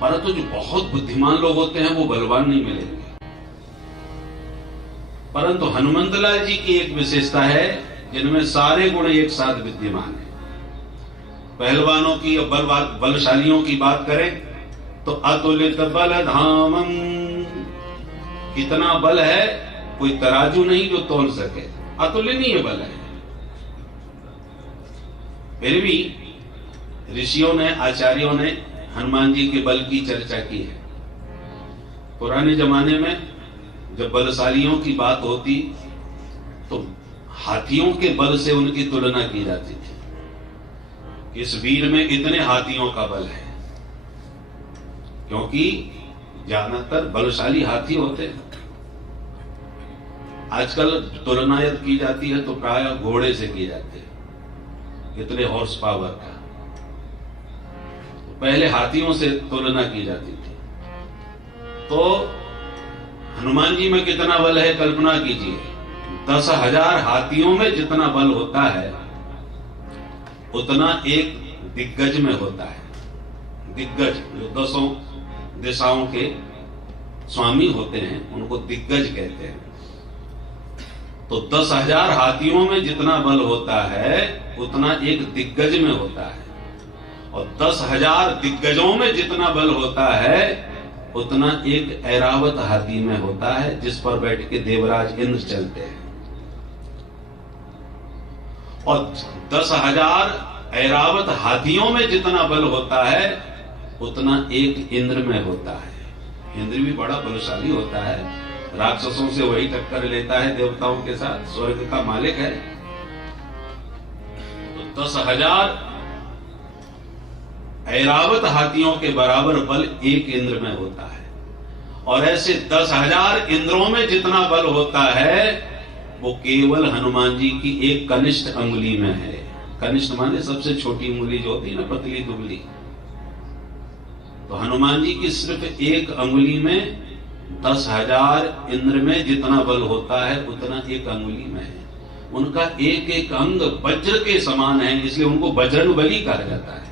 परंतु जो बहुत बुद्धिमान लोग होते हैं वो बलवान नहीं मिलेंगे। परंतु हनुमंतलाल जी की एक विशेषता है जिनमें सारे गुण एक साथ विद्यमान है। पहलवानों की और बलशालियों की बात करें तो अतुलित बल धामम, कितना बल है कोई तराजू नहीं जो तोल सके, अतुलनीय बल है। फिर भी ऋषियों ने, आचार्यों ने हनुमान जी के बल की चर्चा की है। पुराने जमाने में जब बलशालियों की बात होती तो हाथियों के बल से उनकी तुलना की जाती थी। इस वीर में इतने हाथियों का बल है, क्योंकि ज्यादातर बलशाली हाथी होते हैं। आजकल तुलना यदि की जाती है तो प्राय घोड़े से की जाती है, इतने हॉर्स पावर का। तो पहले हाथियों से तुलना की जाती थी। तो हनुमान जी में कितना बल है कल्पना कीजिए। 10,000 हाथियों में जितना बल होता है उतना एक दिग्गज में होता है। दिग्गज जो 10 दिशाओं के स्वामी होते हैं उनको दिग्गज कहते हैं। तो 10,000 हाथियों में जितना बल होता है उतना एक दिग्गज में होता है, और 10,000 दिग्गजों में जितना बल होता है उतना एक ऐरावत हाथी में होता है, जिस पर बैठ के देवराज इंद्र चलते हैं। और 10,000 ऐरावत हाथियों में जितना बल होता है उतना एक इंद्र में होता है। इंद्र भी बड़ा बलशाली होता है, राक्षसों से वही टक्कर लेता है, देवताओं के साथ स्वर्ग का मालिक है। तो 10,000 ऐरावत हाथियों के बराबर बल एक इंद्र में होता है, और ऐसे 10,000 इंद्रों में जितना बल होता है वो केवल हनुमान जी की एक कनिष्ठ अंगुली में है। कनिष्ठ माने सबसे छोटी उंगली जो होती है ना, पतली दुबली। तो हनुमान जी की सिर्फ एक अंगुली में 10,000 इंद्र में जितना बल होता है उतना एक अंगुली में है। उनका एक एक अंग वज्र के समान है, इसलिए उनको बजरंग बली कहा जाता है।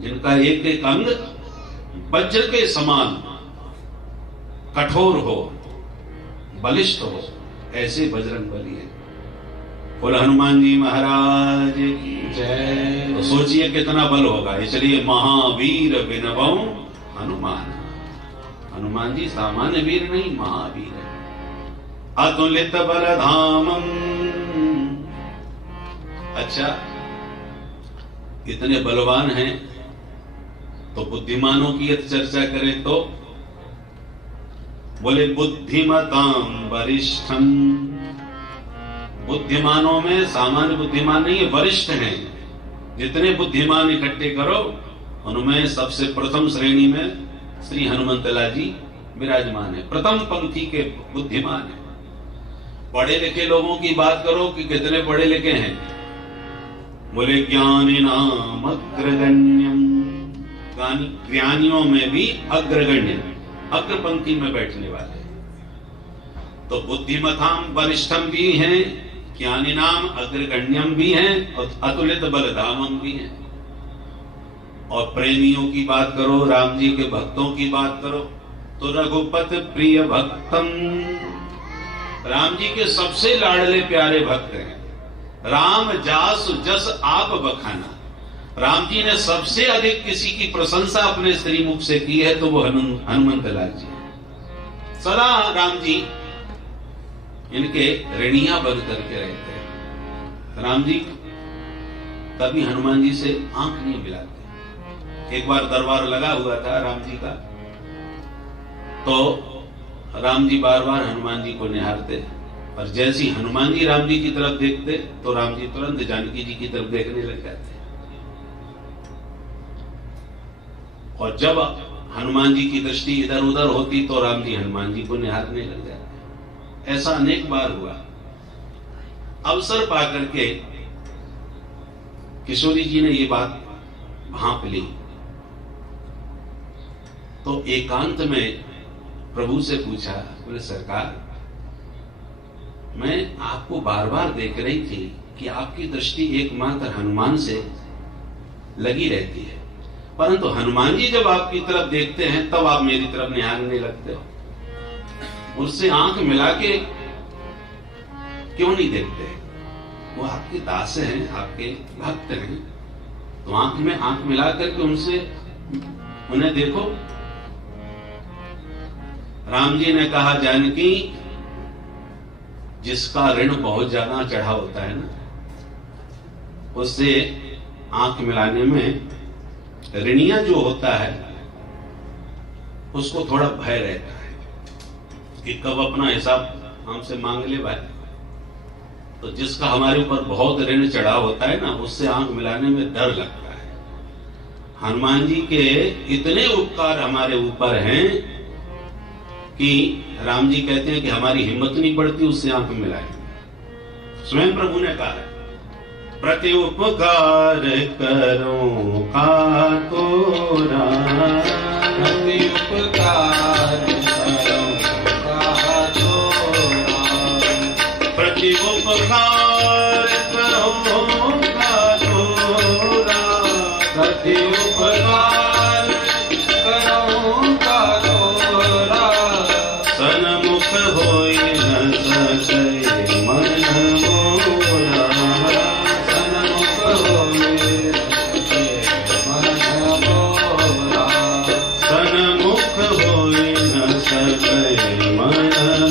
जिनका एक एक अंग वज्र के समान कठोर हो, बलिष्ठ हो, ऐसे बजरंग बली है। बोल हनुमान जी महाराज की जय। तो सोचिए कितना बल होगा। इसलिए महावीर विनवौ हनुमान। हनुमान जी सामान्य वीर नहीं, महावीर है। अतुलित बल धामम। अच्छा, इतने बलवान हैं तो बुद्धिमानों की यदि चर्चा करें तो बोले बुद्धिमताम वरिष्ठम। बुद्धिमानों में सामान्य बुद्धिमान नहीं है, वरिष्ठ हैं। जितने बुद्धिमान इकट्ठे करो उनमें सबसे प्रथम श्रेणी में श्री हनुमंतलाल जी विराजमान है। प्रथम पंक्ति के बुद्धिमान है। पढ़े लिखे लोगों की बात करो कि कितने पढ़े लिखे हैं, बोले ज्ञानिनाम अग्रगण्यम। ज्ञानियों में भी अग्रगण्य, अग्र पंक्ति में बैठने वाले। तो बुद्धिमताम वरिष्ठम भी हैं, ज्ञानिनाम अग्रगण्यम भी हैं, और अतुलित बलधामम भी हैं। और प्रेमियों की बात करो, राम जी के भक्तों की बात करो तो रघुपत प्रिय भक्तम। राम जी के सबसे लाडले प्यारे भक्त हैं। राम जासु जस आप बखाना। राम जी ने सबसे अधिक किसी की प्रशंसा अपने श्रीमुख से की है तो वो हनुमंतलाल जी। सदा राम जी इनके ऋणिया बन करके रहते हैं। राम जी कभी हनुमान जी से आंख नहीं मिलाते। एक बार दरबार लगा हुआ था राम जी का, तो राम जी बार बार हनुमान जी को निहारते, और जैसी हनुमान जी राम जी की तरफ देखते तो राम जी तुरंत जानकी जी की तरफ देखने लग जाते। और जब हनुमान जी की दृष्टि इधर उधर होती तो राम जी हनुमान जी को निहारने लग जाते। ऐसा अनेक बार हुआ। अवसर पाकर के किशोरी जी ने ये बात भांप ली, तो एकांत में प्रभु से पूछा, बोले सरकार, मैं आपको बार बार देख रही थी कि आपकी दृष्टि एकमात्र हनुमान से लगी रहती है, परंतु हनुमान जी जब आपकी तरफ देखते हैं तब आप मेरी तरफ निहारने लगते हो। उससे आंख मिला के क्यों नहीं देखते? वो आपके दास हैं, आपके भक्त हैं, तो आंख में आंख मिला करके उनसे उन्हें देखो। राम जी ने कहा, जानकी, जिसका ऋण बहुत ज्यादा चढ़ा होता है ना, उससे आंख मिलाने में ऋणिया जो होता है उसको थोड़ा भय रहता है कि कब अपना हिसाब हमसे मांग ले भाई। तो जिसका हमारे ऊपर बहुत ऋण चढ़ा होता है ना, उससे आंख मिलाने में डर लगता है। हनुमान जी के इतने उपकार हमारे ऊपर हैं कि राम जी कहते हैं कि हमारी हिम्मत नहीं पड़ती उससे आंख मिलाए। स्वयं प्रभु ने कहा है, प्रति उपकार करो का तोरा, प्रति उपकार करो का तोरा, प्रति उपकार करो का तोरा, प्रति उपकार करो का तोरा, सन्मुख होई न सके मन मोरा, सन्मुख होए मन मोरा, सन्मुख होई न सके मन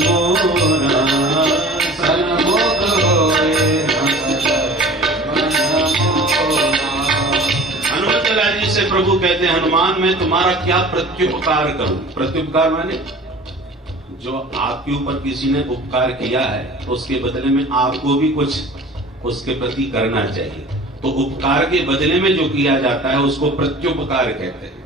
मोरा। सन्मुख होए मन मोरा। हनुमंतलाल जी से प्रभु कहते हैं, हनुमान मैं तुम्हारा क्या प्रत्युपकार करूं? प्रत्युपकार माने जो आपके ऊपर किसी ने उपकार किया है तो उसके बदले में आपको भी कुछ उसके प्रति करना चाहिए। तो उपकार के बदले में जो किया जाता है उसको प्रत्युपकार कहते हैं।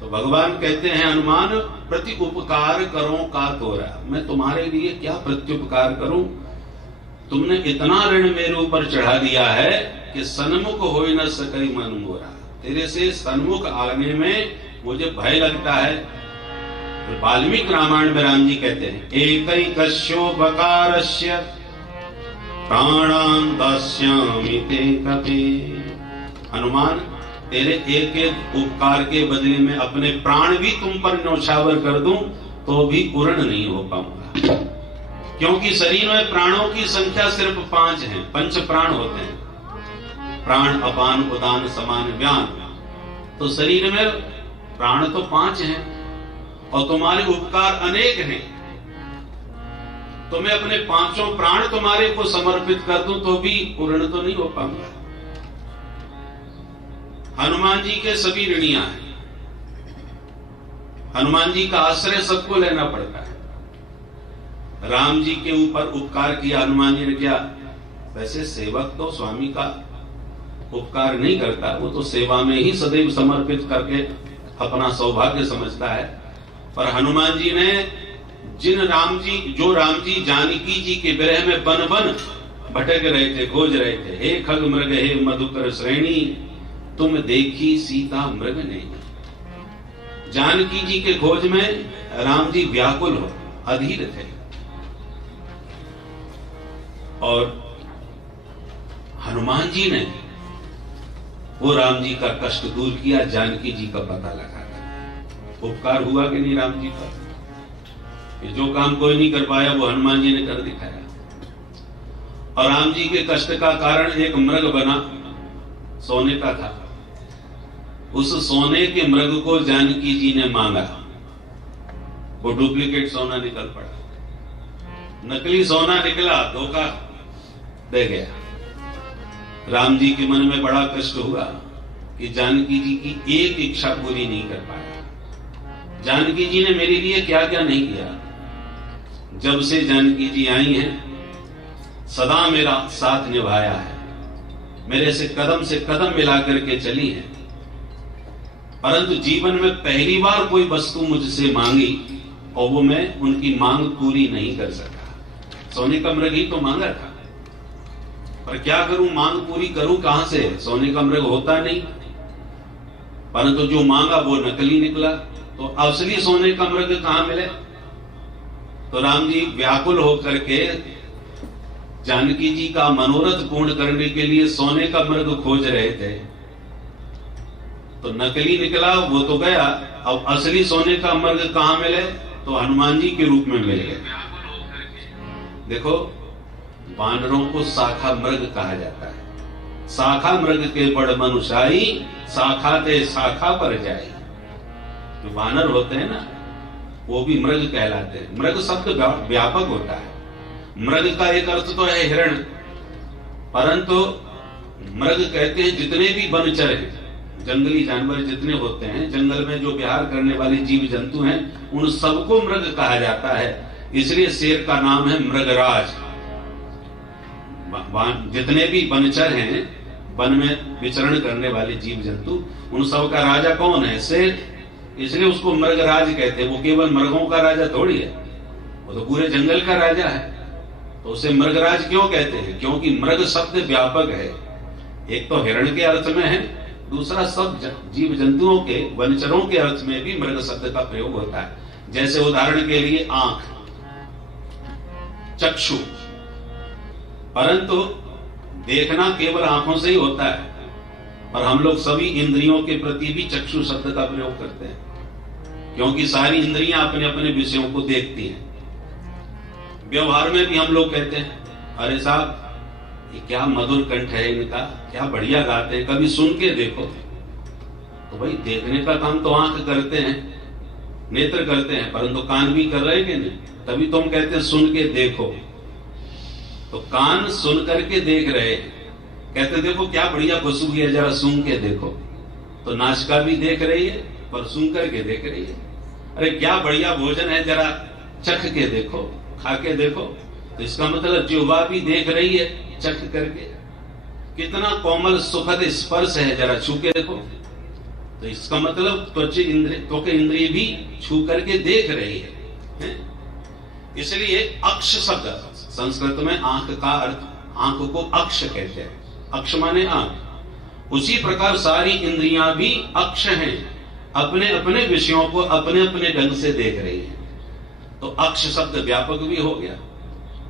तो भगवान कहते हैं, हनुमान प्रति उपकार करो का तोरा, मैं तुम्हारे लिए क्या प्रत्युपकार करूं? तुमने इतना ऋण मेरे ऊपर चढ़ा दिया है कि सन्मुख हो न सकई मन मोरा, तेरे से सन्मुख आने में मुझे भय लगता है। वाल्मीकि रामायण में राम जी कहते हैं, एकैकस्योपकारस्य प्राणान् दास्यामि ते कपि। हनुमान, तेरे एक एक उपकार के बदले में अपने प्राण भी तुम पर न्यौछावर कर दूं तो भी पूर्ण नहीं हो पाऊंगा, क्योंकि शरीर में प्राणों की संख्या सिर्फ 5 है। 5 प्राण होते हैं, प्राण अपान उदान समान व्यान। तो शरीर में प्राण तो 5 हैं और तुम्हारे उपकार अनेक हैं, तो मैं अपने 5 प्राण तुम्हारे को समर्पित कर दूं तो भी पूर्ण तो नहीं हो पाऊंगा। हनुमान जी के सभी ऋणियां हैं, हनुमान जी का आश्रय सबको लेना पड़ता है। राम जी के ऊपर उपकार किया हनुमान जी ने, क्या वैसे सेवक तो स्वामी का उपकार नहीं करता, वो तो सेवा में ही सदैव समर्पित करके अपना सौभाग्य समझता है। पर हनुमान जी ने जो राम जी जानकी जी के विरह में बन बन भटक रहे थे, खोज रहे थे, हे खग मृग हे मधुकर श्रेणी, तुम देखी सीता मृग नहीं। जानकी जी के खोज में राम जी व्याकुल हो अधीर थे, और हनुमान जी ने वो राम जी का कष्ट दूर किया, जानकी जी का पता लगा। उपकार हुआ कि नहीं राम जी का? कि जो काम कोई नहीं कर पाया वो हनुमान जी ने कर दिखाया। और राम जी के कष्ट का कारण एक मृग बना, सोने का था। उस सोने के मृग को जानकी जी ने मांगा, वो डुप्लीकेट सोना निकल पड़ा, नकली सोना निकला, धोखा दे गया। राम जी के मन में बड़ा कष्ट हुआ कि जानकी जी की एक इच्छा पूरी नहीं कर पाया। जानकी जी ने मेरे लिए क्या क्या नहीं किया। जब से जानकी जी आई हैं सदा मेरा साथ निभाया है, मेरे से कदम मिला करके चली है। परंतु जीवन में पहली बार कोई वस्तु मुझसे मांगी और वो मैं उनकी मांग पूरी नहीं कर सका। सोने का मृग ही तो मांगा था, पर क्या करूं, मांग पूरी करूं कहां से? सोने का मृग होता नहीं। परंतु जो मांगा वो नकली निकला, तो असली सोने का मृग कहां मिले? तो राम जी व्याकुल होकर के जानकी जी का मनोरथ पूर्ण करने के लिए सोने का मृग खोज रहे थे। तो नकली निकला वो तो गया, अब असली सोने का मृग कहां मिले? तो हनुमान जी के रूप में मिल गए। देखो, वानरों को शाखा मृग कहा जाता है। शाखा मृग के बड़ मनुष्याई, शाखा ते शाखा पर जाए। जो वानर होते हैं ना, वो भी मृग कहलाते हैं। मृग शब्द व्यापक होता है। मृग का एक अर्थ तो है हिरण, परंतु मृग कहते हैं जितने भी वनचर हैं, जंगली जानवर जितने होते हैं, जंगल में जो विहार करने वाले जीव जंतु हैं, उन सबको मृग कहा जाता है। इसलिए शेर का नाम है मृगराज। जितने भी वनचर हैं, वन में विचरण करने वाले जीव जंतु, उन सब का राजा कौन है? शेर। इसलिए उसको मृगराज कहते हैं। वो केवल मृगों का राजा थोड़ी है, वो तो पूरे जंगल का राजा है। तो उसे मृगराज क्यों कहते हैं? क्योंकि मृग शब्द व्यापक है। एक तो हिरण के अर्थ में है, दूसरा सब जीव जंतुओं के, वनचरों के अर्थ में भी मृग शब्द का प्रयोग होता है। जैसे उदाहरण के लिए आंख, चक्षु, परंतु देखना केवल आंखों से ही होता है, और हम लोग सभी इंद्रियों के प्रति भी चक्षु शब्द का प्रयोग करते हैं, क्योंकि सारी इंद्रियां अपने अपने विषयों को देखती हैं। व्यवहार में भी हम लोग कहते हैं, अरे साहब ये क्या मधुर कंठ है इनका, क्या बढ़िया गाते हैं, कभी सुन के देखो। तो भाई देखने का काम तो आंख करते हैं, नेत्र करते हैं, परंतु कान भी कर रहे हैं कि नहीं? तभी तो हम कहते हैं सुन के देखो। तो कान सुन करके देख रहे हैं, कहते देखो क्या बढ़िया खुशबू है, जरा सुन के देखो। तो नासिका भी देख रही है, पर सुन करके देख रही है। अरे क्या बढ़िया भोजन है, जरा चख के देखो, खा के देखो। तो इसका मतलब जिह्वा भी देख रही है, चख करके। कितना कोमल सुखद स्पर्श है, जरा छू के देखो। तो इसका मतलब त्वच इंद्रिय भी छू करके देख रही है। इसलिए अक्ष शब्द, संस्कृत में आंख का अर्थ, आंख को अक्ष कहते हैं। अक्ष माने आंख। उसी प्रकार सारी इंद्रियां भी अक्ष हैं, अपने अपने विषयों को अपने अपने ढंग से देख रही हैं। तो अक्ष शब्द व्यापक भी हो गया।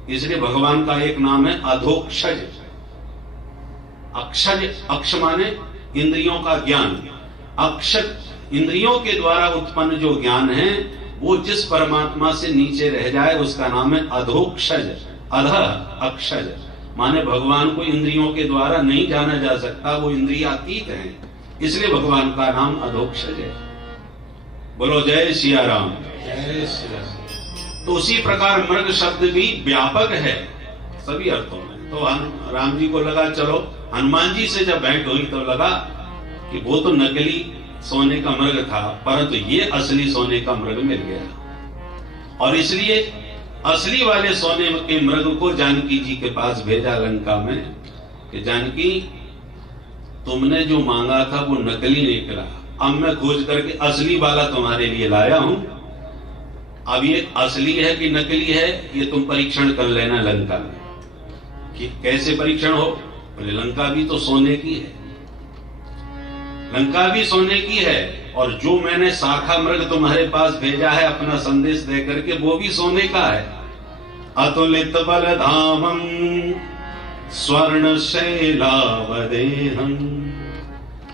इसलिए भगवान का एक नाम है अधोक्षज। अक्षज, अक्ष माने इंद्रियों का ज्ञान। अक्षत, इंद्रियों के द्वारा उत्पन्न जो ज्ञान है, वो जिस परमात्मा से नीचे रह जाए उसका नाम है अधोक्षज। अध अक्षज माने भगवान को इंद्रियों के द्वारा नहीं जाना जा सकता, वो इंद्रियातीत हैं, इसलिए भगवान का नाम अधोक्षज है। बोलो जय सिया राम। जय श्री राम। तो उसी प्रकार मृग शब्द भी व्यापक है सभी अर्थों में। तो राम जी को लगा, चलो हनुमान जी से जब भेंट हुई तो लगा कि वो तो नकली सोने का मृग था, परंतु ये असली सोने का मृग मिल गया। और इसलिए असली वाले सोने के मृग को जानकी जी के पास भेजा लंका में कि जानकी, तुमने जो मांगा था वो नकली निकला, अब मैं खोज करके असली वाला तुम्हारे लिए लाया हूं। अब ये असली है कि नकली है, ये तुम परीक्षण कर लेना लंका में। कि कैसे परीक्षण हो? बोले लंका भी तो सोने की है, लंका भी सोने की है, और जो मैंने शाखा मृग तुम्हारे पास भेजा है अपना संदेश दे करके, वो भी सोने का है। अतुलित बलधामं स्वर्ण शैलावदेहं,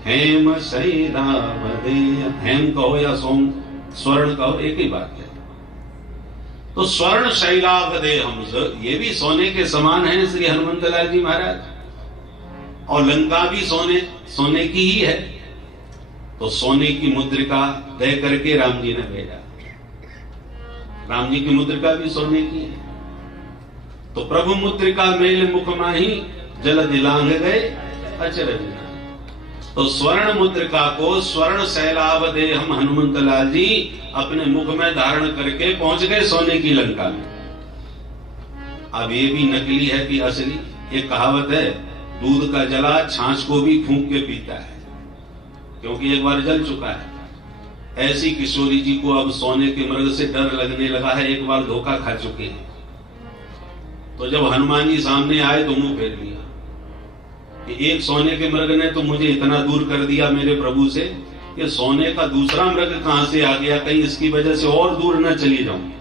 हेम शैलावदेहं। हेम कहो या सोम, स्वर्ण कहो, एक ही बात है। तो स्वर्ण शैलावदेहं, ये भी सोने के समान है श्री हनुमंत लाल जी महाराज, और लंका भी सोने की ही है। तो सोने की मुद्रिका दे करके राम जी ने भेजा। राम जी की मुद्रिका भी सोने की है। तो प्रभु मुद्रिका मेल मुख माही, जल दिलांग गए अचरज नाहि। तो स्वर्ण मुद्रिका को स्वर्ण शैलावदेहं हनुमंत लाल जी अपने मुख में धारण करके पहुंच गए सोने की लंका में। अब ये भी नकली है कि असली? ये कहावत है, दूध का जला छाछ को भी फूंक के पीता है, क्योंकि एक बार जल चुका है। ऐसी किशोरी जी को अब सोने के मृग से डर लगने लगा है, एक बार धोखा खा चुके हैं। तो जब हनुमान जी सामने आए तो मुंह फेर लिया कि एक सोने के मृग ने तो मुझे इतना दूर कर दिया मेरे प्रभु से, कि सोने का दूसरा मृग कहां से आ गया, कहीं इसकी वजह से और दूर न चली जाऊं।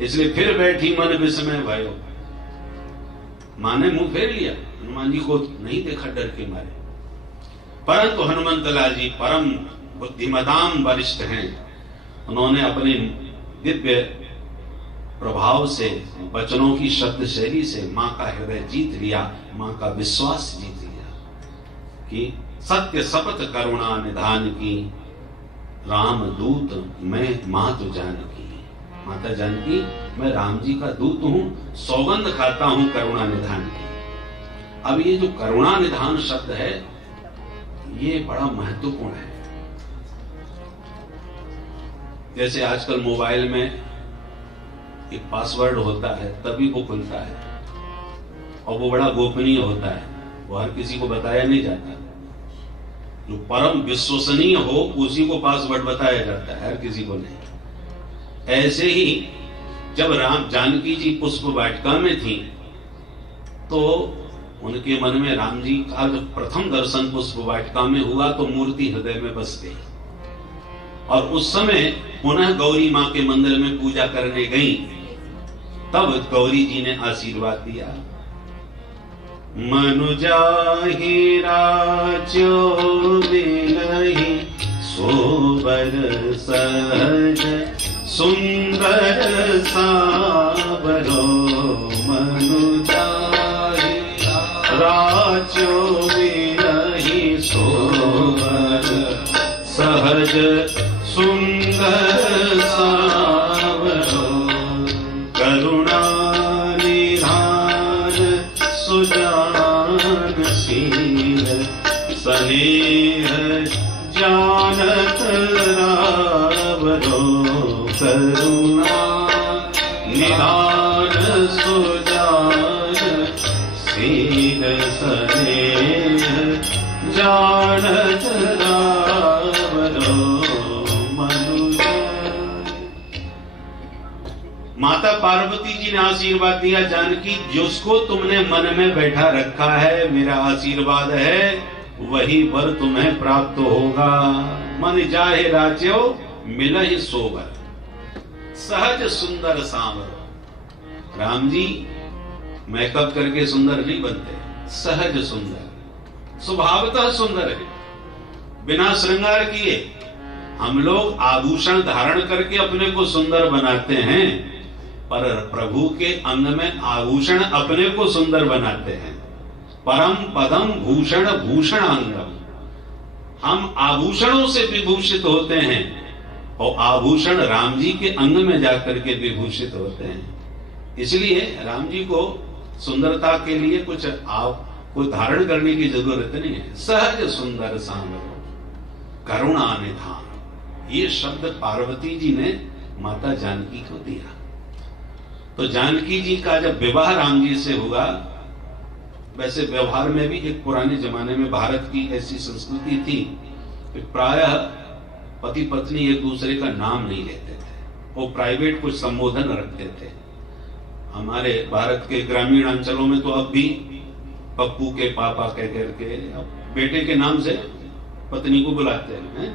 इसलिए फिर बैठी मन विस्मय भयो। माने मुंह फेर लिया, हनुमान जी को नहीं देखा डर के मारे। परंतु हनुमंतलाल जी परम बुद्धिमताम वरिष्ठ हैं। उन्होंने अपने दिव्य प्रभाव से, वचनों की शब्द शैली से मां का हृदय जीत लिया, मां का विश्वास जीत लिया कि सत्य शपथ करुणा निधान की, राम दूत मैं मातु जानकी। माता जानकी मैं राम जी का दूत हूं, सौगंध खाता हूं करुणा निधान की। अब ये जो करुणा निधान शब्द है ये बड़ा महत्वपूर्ण है। जैसे आजकल मोबाइल में एक पासवर्ड होता है तभी वो खुलता है और वो बड़ा गोपनीय होता है, वो हर किसी को बताया नहीं जाता। जो परम विश्वसनीय हो उसी को पासवर्ड बताया जाता है, हर किसी को नहीं। ऐसे ही जब राम जानकी जी पुष्प वाटिका में थी तो उनके मन में राम जी का जब प्रथम दर्शन पुष्प वाटिका में हुआ तो मूर्ति हृदय में बस गई और उस समय पुनः गौरी मां के मंदिर में पूजा करने गई। तब गौरी जी ने आशीर्वाद दिया, मनुजाहि राज्यो मिलहि सोबर सहज सुंदर सावरो। मनुजाहि राज्यो मिलहि सोबर सहज सुंदर सावरो। करुणा निधान सुजानशील स्नेह जानत रावरो। करुणा निधान सुजानशील स्नेह जानत रावरो। माता पार्वती जी ने आशीर्वाद दिया, जानकी जिसको तुमने मन में बैठा रखा है मेरा आशीर्वाद है वही वर तुम्हें प्राप्त होगा। मन जाहे राज्यो मिलहि सोबर सहज सुंदर सांवर। राम जी मेकअप करके सुंदर नहीं बनते, सहज सुंदर, स्वभावतः सुंदर है, बिना श्रृंगार किए। हम लोग आभूषण धारण करके अपने को सुंदर बनाते हैं, पर प्रभु के अंग में आभूषण अपने को सुंदर बनाते हैं। परम पदम भूषण भूषण अंगम। हम आभूषणों से विभूषित होते हैं और आभूषण राम जी के अंग में जाकर के विभूषित होते हैं। इसलिए राम जी को सुंदरता के लिए कुछ धारण करने की जरूरत नहीं है। सहज सुंदर सांवर करुणा निधान, ये शब्द पार्वती जी ने माता जानकी को दिया। तो जानकी जी का जब विवाह राम जी से हुआ, वैसे व्यवहार में भी एक पुराने जमाने में भारत की ऐसी संस्कृति थी कि प्रायः पति पत्नी एक दूसरे का नाम नहीं लेते थे, वो प्राइवेट कुछ संबोधन रखते थे। हमारे भारत के ग्रामीण अंचलों में तो अब भी पप्पू के पापा कह करके बेटे के नाम से पत्नी को बुलाते हैं,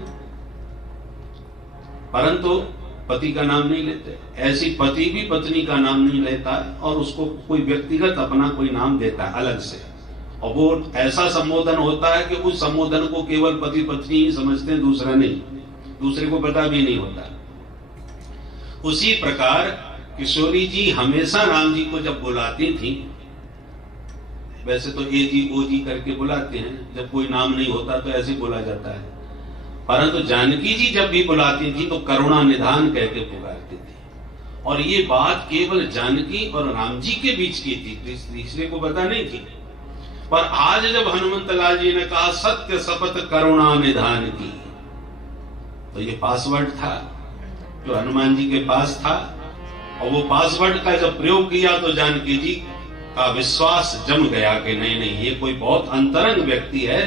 परंतु पति का नाम नहीं लेते। ऐसी पति भी पत्नी का नाम नहीं लेता और उसको कोई व्यक्तिगत अपना कोई नाम देता है अलग से, और वो ऐसा संबोधन होता है कि उस संबोधन को केवल पति पत्नी ही समझते हैं, दूसरा नहीं, दूसरे को पता भी नहीं होता। उसी प्रकार किशोरी जी हमेशा राम जी को जब बुलाती थी, वैसे तो ए जी ओ जी करके बुलाते हैं, जब कोई नाम नहीं होता तो ऐसे बोला जाता है, परंतु जानकी जी जब भी बुलाती थी तो करुणा निधान कह के पुकारती थी। और ये बात केवल जानकी और राम जी के बीच की थी, तीसरे को पता नहीं थी। पर आज जब हनुमंतलाल जी ने कहा सत्य शपथ करुणा निधान की, तो ये पासवर्ड था जो हनुमान जी के पास था, और वो पासवर्ड का जब प्रयोग किया तो जानकी जी का विश्वास जम गया कि नहीं नहीं, ये कोई बहुत अंतरंग व्यक्ति है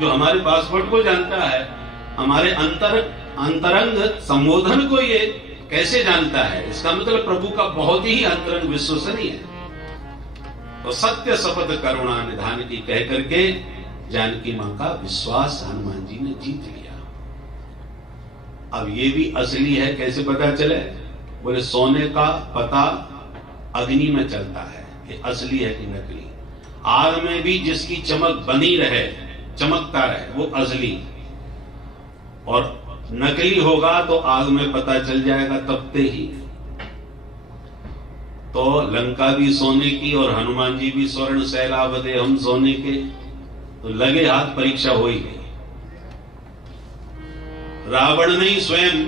जो हमारे पासवर्ड को जानता है, हमारे अंतरंग संबोधन को ये कैसे जानता है। इसका मतलब प्रभु का बहुत ही अंतरंग विश्वसनीय है। तो सत्य शपथ करुणा निधान की कह करके जानकी मां का विश्वास हनुमान जी ने जीत लिया। अब ये भी असली है कैसे पता चले? बोले सोने का पता अग्नि में चलता है, ये असली है कि नकली। आग में भी जिसकी चमक बनी रहे चमकता रहे, वो असली। और नकली होगा तो आग में पता चल जाएगा तपते ही। तो लंका भी सोने की और हनुमान जी भी स्वर्ण शैलावदे हम सोने के, तो लगे हाथ परीक्षा हो ही गई। रावण ने ही स्वयं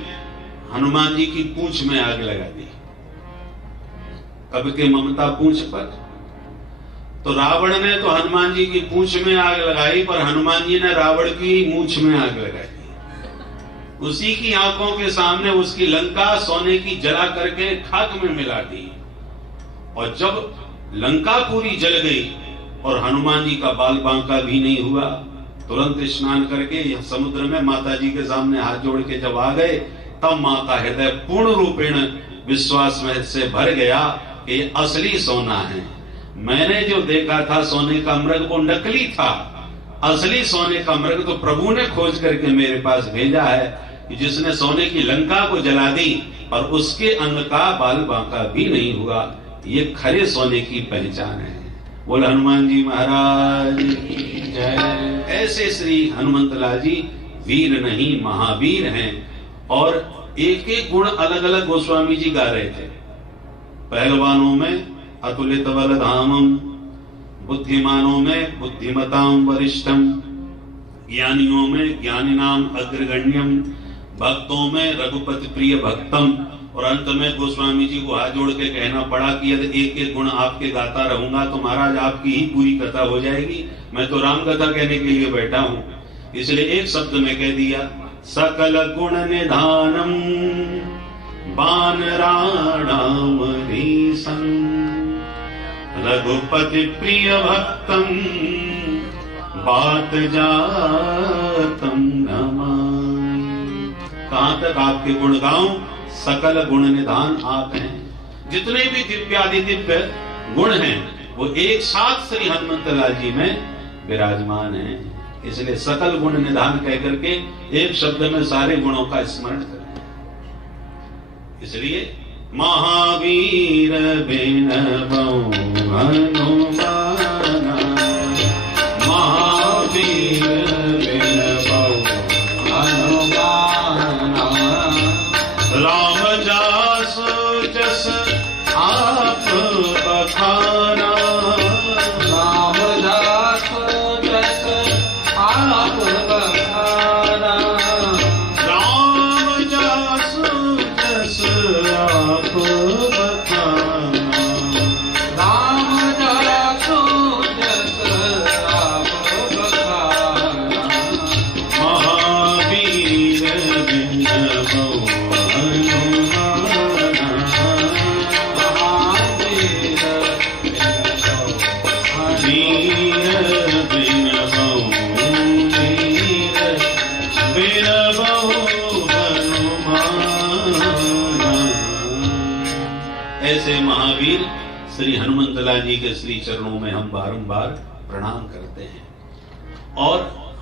हनुमान जी की पूंछ में आग लगा दी, कब के ममता पूंछ पर। तो रावण ने तो हनुमान जी की पूंछ में आग लगाई, पर हनुमान जी ने रावण की मूंछ में आग लगाई। उसी की आंखों के सामने उसकी लंका सोने की जला करके खाक में मिला दी। और जब लंका पूरी जल गई और हनुमान जी का बाल बांका भी नहीं हुआ, तुरंत स्नान करके समुद्र में माता जी के सामने हाथ जोड़ के जब आ गए, तब मां का हृदय पूर्ण रूपेण विश्वास में से भर गया कि ये असली सोना है। मैंने जो देखा था सोने का मृग वो नकली था, असली सोने का मृग तो प्रभु ने खोज करके मेरे पास भेजा है, कि जिसने सोने की लंका को जला दी पर उसके अंग का बाल बांका भी नहीं हुआ। ये खरे सोने की पहचान है। बोल हनुमान जी महाराज की जय। ऐसे श्री हनुमंतलाल जी वीर नहीं महावीर हैं। और एक एक गुण अलग अलग गोस्वामी जी गा रहे थे। पहलवानों में अतुलित बलधामम, बुद्धिमानों में बुद्धिमताम वरिष्ठम, ज्ञानियों में ज्ञानिनाम अग्रगण्यम, भक्तों में रघुपति प्रिय भक्तम। और अंत में गोस्वामी जी को हाथ जोड़ के कहना पड़ा कि यदि एक एक गुण आपके गाता रहूंगा तो महाराज आपकी ही पूरी कथा हो जाएगी। मैं तो राम कथा कहने के लिए बैठा हूं, इसलिए एक शब्द में कह दिया, सकल गुण निधानम वानराणाम धीसं, रघुपति प्रिय भक्तम बात जातम नमामि। कहां तक आपके गुण गाऊं? सकल गुण निधान आप हैं। जितने भी दिव्यादि दिव्य गुण हैं वो एक साथ श्री हनुमंतलाल जी में विराजमान हैं। इसलिए सकल गुण निधान कह करके एक शब्द में सारे गुणों का स्मरण करें। इसलिए महावीर बिनबौ हनुमाना, महावीर बिनबौ हनुमाना, राम जासु जस आप बखाना, राम जासु जस आप बखाना, राम जासु जस आप बखाना, राम जासु जस आप बखाना, महावीर बिनबौ ऐसे महावीर श्री हनुमंतलाल जी के श्री चरणों में हम बारंबार प्रणाम करते हैं। और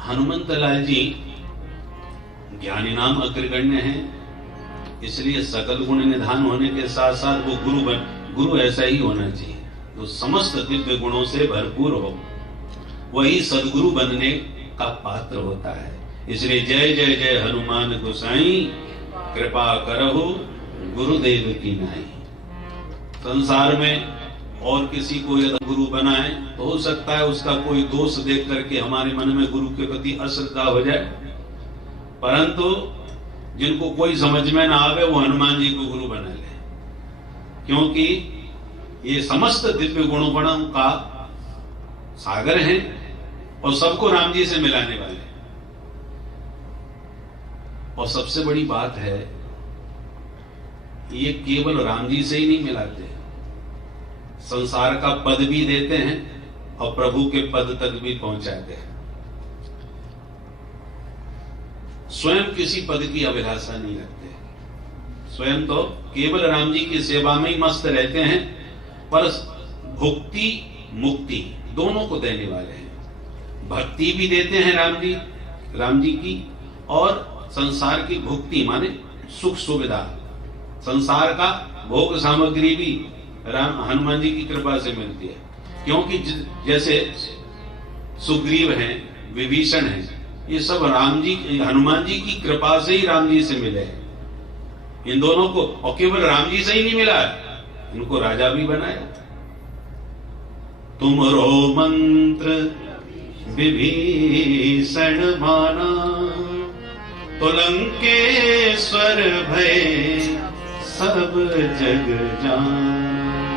हनुमंतलाल जी ज्ञानी नाम अग्रगण्य हैं, इसलिए सकल गुण निधान होने के साथ साथ वो गुरु ऐसा ही होना चाहिए जो समस्त दिव्य गुणों से भरपूर हो, वही सदगुरु बनने का पात्र होता है। इसलिए जय जय जय हनुमान गोसाई, कृपा करहु गुरुदेव की नाई। संसार में और किसी को यदि गुरु बनाए तो हो सकता है उसका कोई दोष देख करके हमारे मन में गुरु के प्रति अश्रद्धा हो जाए, परंतु जिनको कोई समझ में ना आवे वो हनुमान जी को गुरु बना ले, क्योंकि ये समस्त दिव्य गुणों का सागर हैं और सबको राम जी से मिलाने वाले। और सबसे बड़ी बात है ये केवल राम जी से ही नहीं मिलाते, संसार का पद भी देते हैं और प्रभु के पद तक भी पहुंचाते हैं। स्वयं किसी पद की अभिलाषा नहीं रखते, स्वयं तो केवल राम जी की सेवा में ही मस्त रहते हैं, पर भुक्ति मुक्ति दोनों को देने वाले हैं। भक्ति भी देते हैं राम जी की, और संसार की भुक्ति माने सुख सुविधा, संसार का भोग सामग्री भी हनुमान जी की कृपा से मिलती है। क्योंकि जैसे सुग्रीव हैं, विभीषण है, ये सब राम जी, हनुमान जी की कृपा से ही राम जी से मिले हैं। इन दोनों को, और केवल राम जी से ही नहीं मिला, इनको राजा भी बनाया। तुमरो मंत्र विभीषण माना, तो लंकेश्वर भय सब जग जाना।